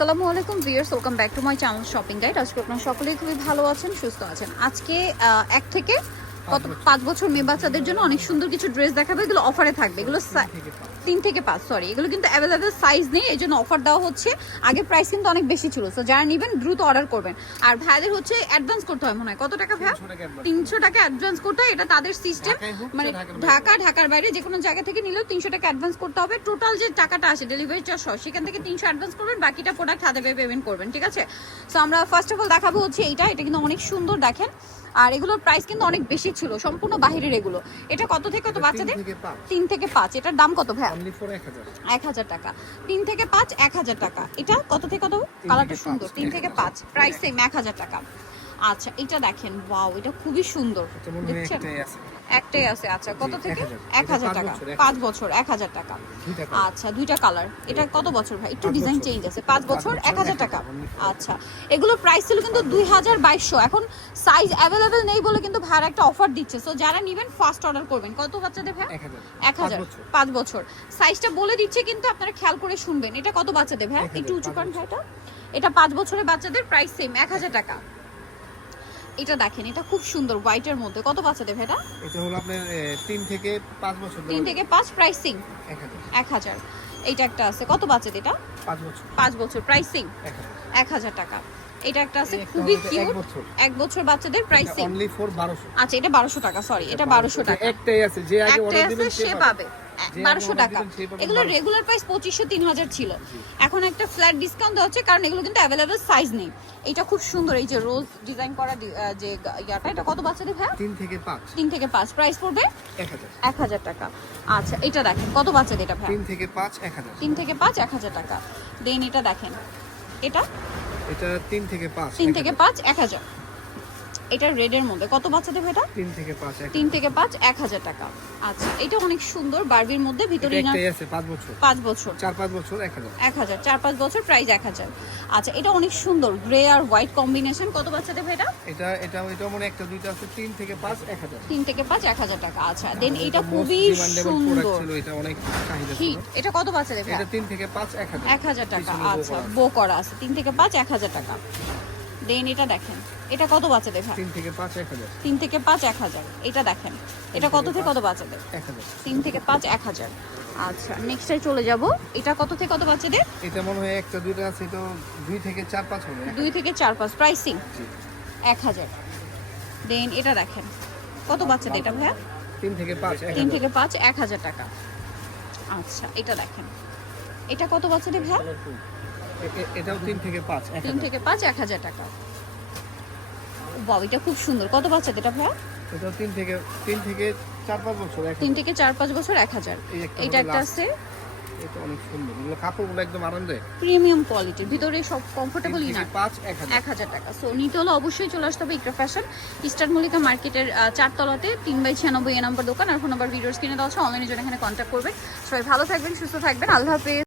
আসসালামু আলাইকুম viewers welcome back to my channel shopping guide আজকে আপনারা সকলেই খুবই ভালো আছেন, সুস্থ আছেন। আজকে এক থেকে কত পাঁচ বছর মেয়ে বাচ্চাদের জন্য অনেক সুন্দর কিছু ড্রেস দেখাবে এগুলো অফারে থাকবে। এগুলো তিন থেকে পাঁচ। সরি এগুলো কিন্তু অ্যাভেলেবেল সাইজ নেই এই জন্য অফার দেওয়া হচ্ছে। আগে প্রাইস কিন্তু অনেক বেশি ছিল তো যারা নেবেন দ্রুত অর্ডার করবেন। আর ভাইদের হচ্ছে অ্যাডভান্স করতে হয় মনে হয়। কত টাকা ভাই 300 টাকা advance। তিনশো টাকা অ্যাডভান্স করতে হয় এটা তাদের সিস্টেম মানে ঢাকা ঢাকার বাইরে যে কোনো জায়গা থেকে নিলেও তিনশো টাকা অ্যাডভান্স করতে হবে। টোটাল যে টাকাটা আসে ডেলিভারি চার্জ সহ সেখান থেকে তিনশো অ্যাডভান্স করবেন বাকিটা প্রোডাক্ট হাতে পেয়ে পেমেন্ট করবেন ঠিক আছে? সো আমরা ফার্স্ট অফ অল দেখাবো হচ্ছে এইটা এটা কিন্তু অনেক সুন্দর দেখেন। আর এগুলোর প্রাইস কিন্তু অনেক বেশি ছিল সম্পূর্ণ বাহিরের এগুলো। এটা কত থেকে কত বাচ্চাদের? তিন থেকে পাঁচ। এটার দাম কত ভাই Only for 1000 এক হাজার টাকা। তিন থেকে পাঁচ এক হাজার টাকা। এটা কত থেকে কত? কালারটা সুন্দর। তিন থেকে পাঁচ। প্রাইস সেম এক হাজার টাকা। আচ্ছা এটা দেখেন ওয়াও এটা খুবই সুন্দর। দেখছেন? একটাই আছে। আচ্ছা কত থেকে? এক হাজার। টাকা। পাঁচ বছর, এক হাজার টাকা। আচ্ছা দুইটা কালার এটা কত বছর ভাই? একটু ডিজাইন চেঞ্জ আছে। পাঁচ বছর এক হাজার টাকা। আচ্ছা এগুলো প্রাইস ছিল কিন্তু দুই হাজার বাইশশো। এখন সাইজ অ্যাভেলেবেল নেই বলে কিন্তু ভাইয়ার একটা অফার দিচ্ছে। সো যারা নেবেন ফার্স্ট অর্ডার করবেন। কত বাচ্চাদের ভাই 1000 এক হাজার। পাঁচ বছর। সাইজটা বলে দিচ্ছে কিন্তু আপনারা খেয়াল করে শুনবেন। এটা কত বাচ্চাদের ভাই একটু উঁচু করেন। ভাইটা এটা পাঁচ বছরের বাচ্চাদের প্রাইস সেম এক হাজার টাকা। এটা দেখেন এটা খুব সুন্দর হোয়াইটের মধ্যে। কত বাচ্চাদের ভাই এটা? এটা হলো আপনার এ, তিন থেকে পাঁচ বছর তিন থেকে পাঁচ প্রাইস সেম 1000 এক এইটা একটা আছে। কত বাচ্চাদের এটা? পাঁচ বছর। পাঁচ বছর প্রাইসিং 1000 এক হাজার টাকা। এটা একটা আছে খুবই কিউট। এক বছর। বাচ্চাদের প্রাইস অনলি ফর 1200 আচ্ছা এটা বারোশো টাকা সরি এটা বারোশো। টাকা। একটাই আছে যে আগে অর্ডার দিবেন সে পাবে। বারোশো টাকা। এগুলো রেগুলার প্রাইস পঁচিশশো তিন হাজার ছিল। এখন একটা ফ্ল্যাট ডিসকাউন্ট দেওয়া হচ্ছে কারণ এগুলো কিন্তু অ্যাভেলেবেল সাইজ নেই। এটা খুব সুন্দর এই যে রোজ ডিজাইন করা যে ইয়াটা এটা কত বাচ্চাদের ভাই তিন থেকে পাঁচ। তিন থেকে পাঁচ। প্রাইস পড়বে এক হাজার। টাকা। আচ্ছা এটা দেখেন কত বাচ্চাদের এটা ভাই তিন থেকে পাঁচ 1000 তিন থেকে পাঁচ এক হাজার টাকা। দেন এটা দেখেন এটা? এটা তিন থেকে পাঁচ তিন থেকে পাঁচ এক হাজার। এটা রেডের মধ্যে। কত বাচ্চাদের এটা? তিন থেকে পাঁচ এক তিন থেকে পাঁচ এক হাজার টাকা। আচ্ছা এটা অনেক সুন্দর বার্বির মধ্যে ভিতরে পাঁচ বছর। পাঁচ বছর। চার পাঁচ বছর 1000 এক হাজার চার পাঁচ বছর প্রাইস এক হাজার। আচ্ছা এটা অনেক সুন্দর গ্রে আর হোয়াইট কম্বিনেশন কত বাচ্চাদের এটা? এটা এটা এটা মনে একটা দুইটা আছে তিন থেকে পাঁচ 1000 তিন থেকে পাঁচ এক হাজার টাকা। আচ্ছা দেন এটা খুবই সুন্দর। এটা অনেক এটা কত বাচ্চাদের এটা তিন থেকে পাঁচ এক হাজার। এক হাজার টাকা আচ্ছা বো করা আছে। তিন থেকে পাঁচ এক হাজার টাকা। দেন এটা দেখেন। এটা কত বাচ্চাদের ভাই তিন থেকে পাঁচ এক হাজার। তিন থেকে পাঁচ এক হাজার। এটা দেখেন। এটা কত থেকে কত বাচ্চাদের এক হাজার। তিন থেকে পাঁচ এক হাজার। আচ্ছা নেক্সটে চলে যাব। এটা কত থেকে কত বাচ্চাদের এটা মনে হয় একটা দুইটা আছে তো দুই থেকে চার পাঁচ হবে। দুই থেকে চার পাঁচ। প্রাইসিং এক হাজার। দেন এটা দেখেন। কত বাচ্চাদের এটা ভাইয়া? তিন থেকে পাঁচ তিন থেকে পাঁচ এক হাজার টাকা। আচ্ছা এটা দেখেন। এটা কত বাচ্চাদের ভাইয়া? এটাও তিন থেকে পাঁচ এক তিন হাজার। থেকে পাঁচ এক হাজার টাকা। বাহ এটা খুব সুন্দর। কত বাচ্চাদের এটা ভাইয়া এটাও তিন থেকে থেকে চার পাঁচ বছর এক তিন থেকে চার পাঁচ বছর এক হাজার। একটা এইটা একটা আছে। এটা অনেক সুন্দর। এগুলো কাপড়গুলো একদম আরামদায়ক। প্রিমিয়াম কোয়ালিটির ভিতরে সব কমফোর্টেবল ইনার টাকা। সো নিতে হলে অবশ্যই চলে আসতে হবে ইকরা ফ্যাশন মল্লিকা মার্কেটের চারতলাতে বাই ছিয়ানব্বই এ নম্বর দোকান। আর ফোন নাম্বার ভিডিওস কিনে দেওয়া আছে। জন্য এখানে কন্ট্যাক্ট করবেন। সবাই ভালো থাকবেন সুস্থ থাকবেন। আল্লাহ হাফেজ।